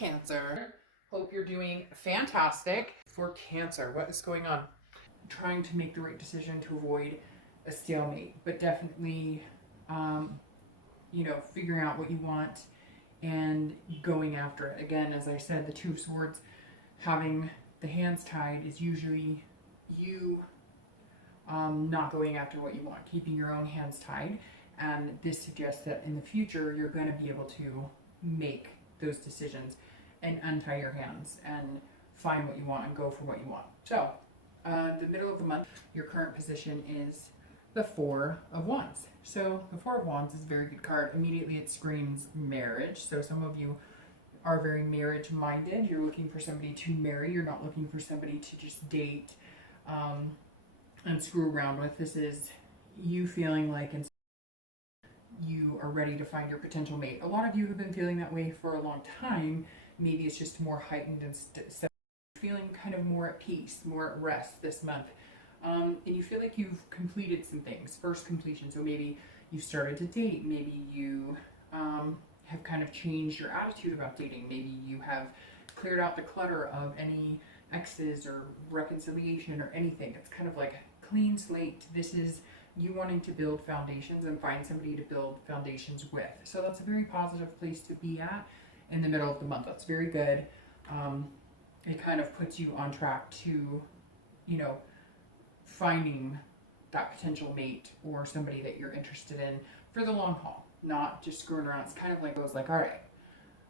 Cancer. Hope you're doing fantastic. For Cancer, what is going on? Trying to make the right decision to avoid a stalemate, but definitely, figuring out what you want and going after it. Again, as I said, the Two of Swords, having the hands tied is usually you not going after what you want, keeping your own hands tied. And this suggests that in the future, you're going to be able to make those decisions and untie your hands and find what you want and go for what you want. So, the middle of the month, your current position is the Four of Wands. So the Four of Wands is a very good card. Immediately it screams marriage. So some of you are very marriage minded. You're looking for somebody to marry. You're not looking for somebody to just date and screw around with. This is you feeling like you are ready to find your potential mate. A lot of you have been feeling that way for a long time. Maybe it's just more heightened and feeling kind of more at peace, more at rest this month. And you feel like you've completed some things, first completion. So maybe you started to date, maybe you have kind of changed your attitude about dating, maybe you have cleared out the clutter of any exes or reconciliation or anything. It's kind of like a clean slate. This is you wanting to build foundations and find somebody to build foundations with. So that's a very positive place to be at in the middle of the month. That's very good. It kind of puts you on track to, finding that potential mate or somebody that you're interested in for the long haul, not just screwing around. It's kind of like, all right,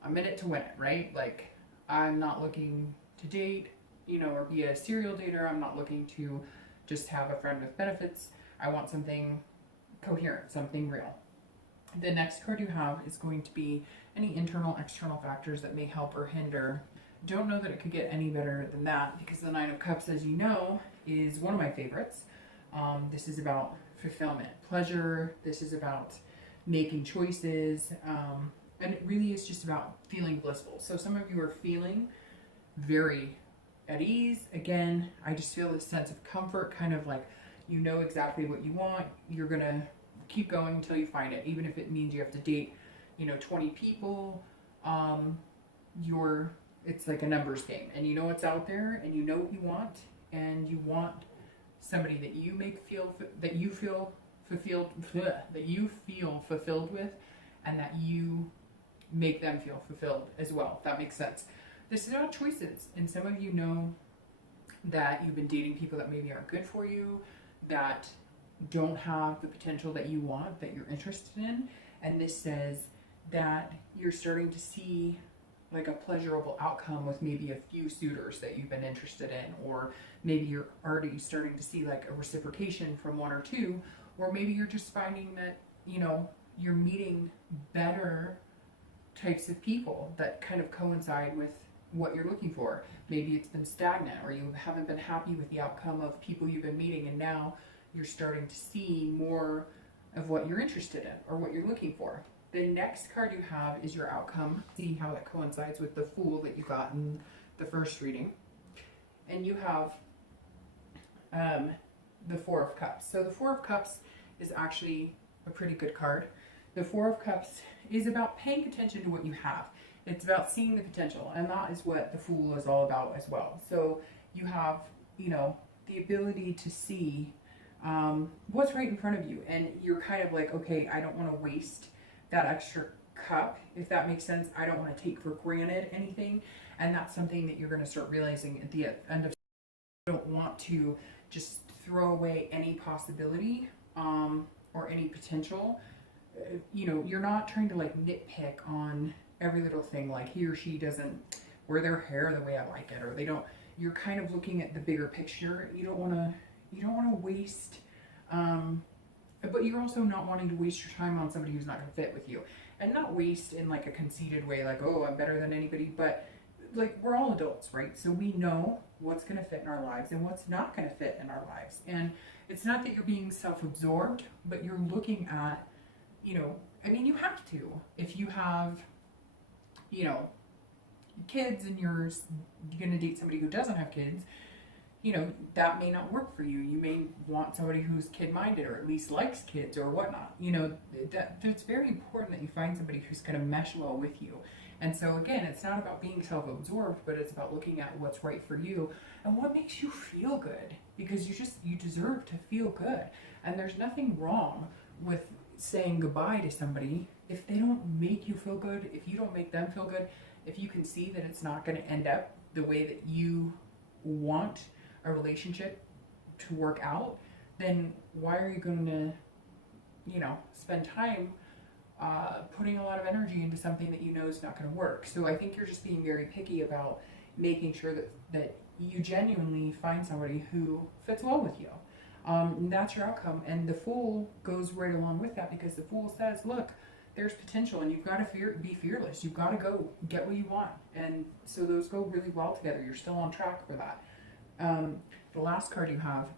I'm in it to win it, right? Like, I'm not looking to date, or be a serial dater. I'm not looking to just have a friend with benefits. I want something coherent, something real. The next card you have is going to be any internal, external factors that may help or hinder. Don't know that it could get any better than that, because the Nine of Cups, as you know, is one of my favorites. This is about fulfillment, pleasure. This is about making choices. And it really is just about feeling blissful. So some of you are feeling very at ease. Again, I just feel this sense of comfort, kind of like you know exactly what you want. You're going to keep going until you find it, even if it means you have to date, 20 people. It's like a numbers game, and you know what's out there, and you know what you want, and you want somebody that you feel fulfilled with, and that you make them feel fulfilled as well, if that makes sense. This is about choices, and some of you know that you've been dating people that maybe aren't good for you, that don't have the potential that you want, that you're interested in, and this says that you're starting to see like a pleasurable outcome with maybe a few suitors that you've been interested in, or maybe you're already starting to see like a reciprocation from one or two, or maybe you're just finding that, you're meeting better types of people that kind of coincide with what you're looking for. Maybe it's been stagnant, or you haven't been happy with the outcome of people you've been meeting, and now you're starting to see more of what you're interested in or what you're looking for. The next card you have is your outcome. See how that coincides with the Fool that you got in the first reading. And you have the Four of Cups. So the Four of Cups is actually a pretty good card. The Four of Cups is about paying attention to what you have. It's about seeing the potential, and that is what the Fool is all about as well. So you have, the ability to see what's right in front of you, and you're kind of like, okay, I don't want to waste that extra cup, if that makes sense. I don't want to take for granted anything, and that's something that you're going to start realizing at the end of. You don't want to just throw away any possibility or any potential. You're not trying to like nitpick on every little thing, like he or she doesn't wear their hair the way I like it, or they don't. You're kind of looking at the bigger picture. You don't want to waste. But you're also not wanting to waste your time on somebody who's not going to fit with you. And not waste in like a conceited way, like, oh, I'm better than anybody. But like, we're all adults, right? So we know what's going to fit in our lives and what's not going to fit in our lives. And it's not that you're being self-absorbed, but you're looking at, you have to. If you have, kids and you're going to date somebody who doesn't have kids, that may not work for you. You may want somebody who's kid-minded, or at least likes kids or whatnot. That's very important that you find somebody who's going to mesh well with you. And so again, it's not about being self-absorbed, but it's about looking at what's right for you and what makes you feel good, because you deserve to feel good. And there's nothing wrong with saying goodbye to somebody if they don't make you feel good, if you don't make them feel good, if you can see that it's not going to end up the way that you want a relationship to work out, then why are you going to, spend time putting a lot of energy into something that you know is not going to work? So I think you're just being very picky about making sure that you genuinely find somebody who fits well with you. And that's your outcome. And the Fool goes right along with that, because the Fool says, look, there's potential, and you've got to be fearless. You've got to go get what you want. And so those go really well together. You're still on track for that. The last card you have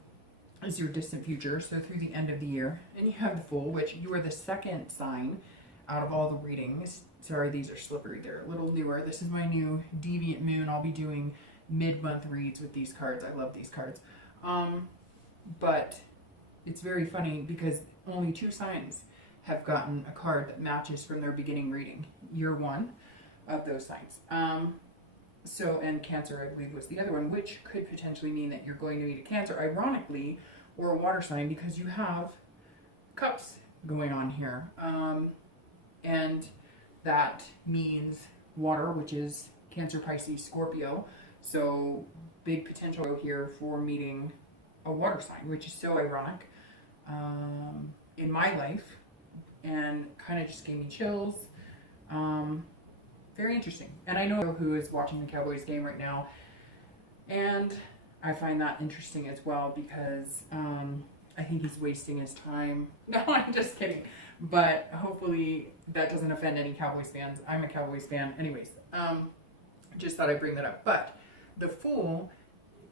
is your distant future, so through the end of the year. And you have the Fool, which you are the second sign out of all the readings. Sorry, these are slippery. They're a little newer. This is my new Deviant Moon. I'll be doing mid-month reads with these cards. I love these cards. But it's very funny because only 2 signs have gotten a card that matches from their beginning reading. Year 1 of those signs. And Cancer, I believe, was the other one, which could potentially mean that you're going to meet a Cancer, ironically, or a water sign, because you have cups going on here. And that means water, which is Cancer, Pisces, Scorpio. So big potential here for meeting a water sign, which is so ironic in my life, and kind of just gave me chills. Very interesting. And I know who is watching the Cowboys game right now, and I find that interesting as well, because I think he's wasting his time. No, I'm just kidding. But hopefully that doesn't offend any Cowboys fans. I'm a Cowboys fan anyways. Just thought I'd bring that up. But the Fool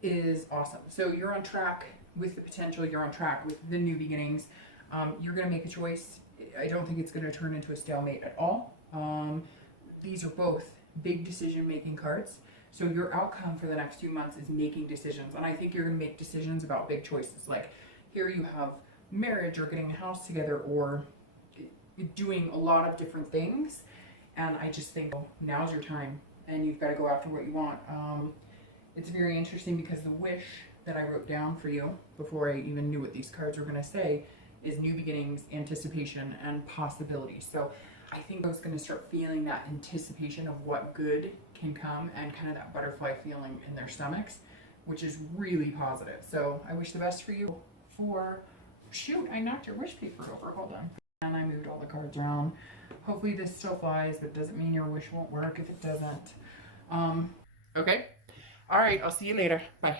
is awesome. So you're on track with the potential. You're on track with the new beginnings. You're going to make a choice. I don't think it's going to turn into a stalemate at all. These are both big decision-making cards. So your outcome for the next few months is making decisions. And I think you're going to make decisions about big choices. Like here you have marriage, or getting a house together, or doing a lot of different things. And I just think, oh, now's your time, and you've got to go after what you want. It's very interesting because the wish that I wrote down for you before I even knew what these cards were going to say is new beginnings, anticipation, and possibilities. So I think I was going to start feeling that anticipation of what good can come, and kind of that butterfly feeling in their stomachs, which is really positive. So I wish the best for you. Shoot, I knocked your wish paper over. Hold on. And I moved all the cards around. Hopefully this still flies, but it doesn't mean your wish won't work if it doesn't. Okay. All right, I'll see you later. Bye.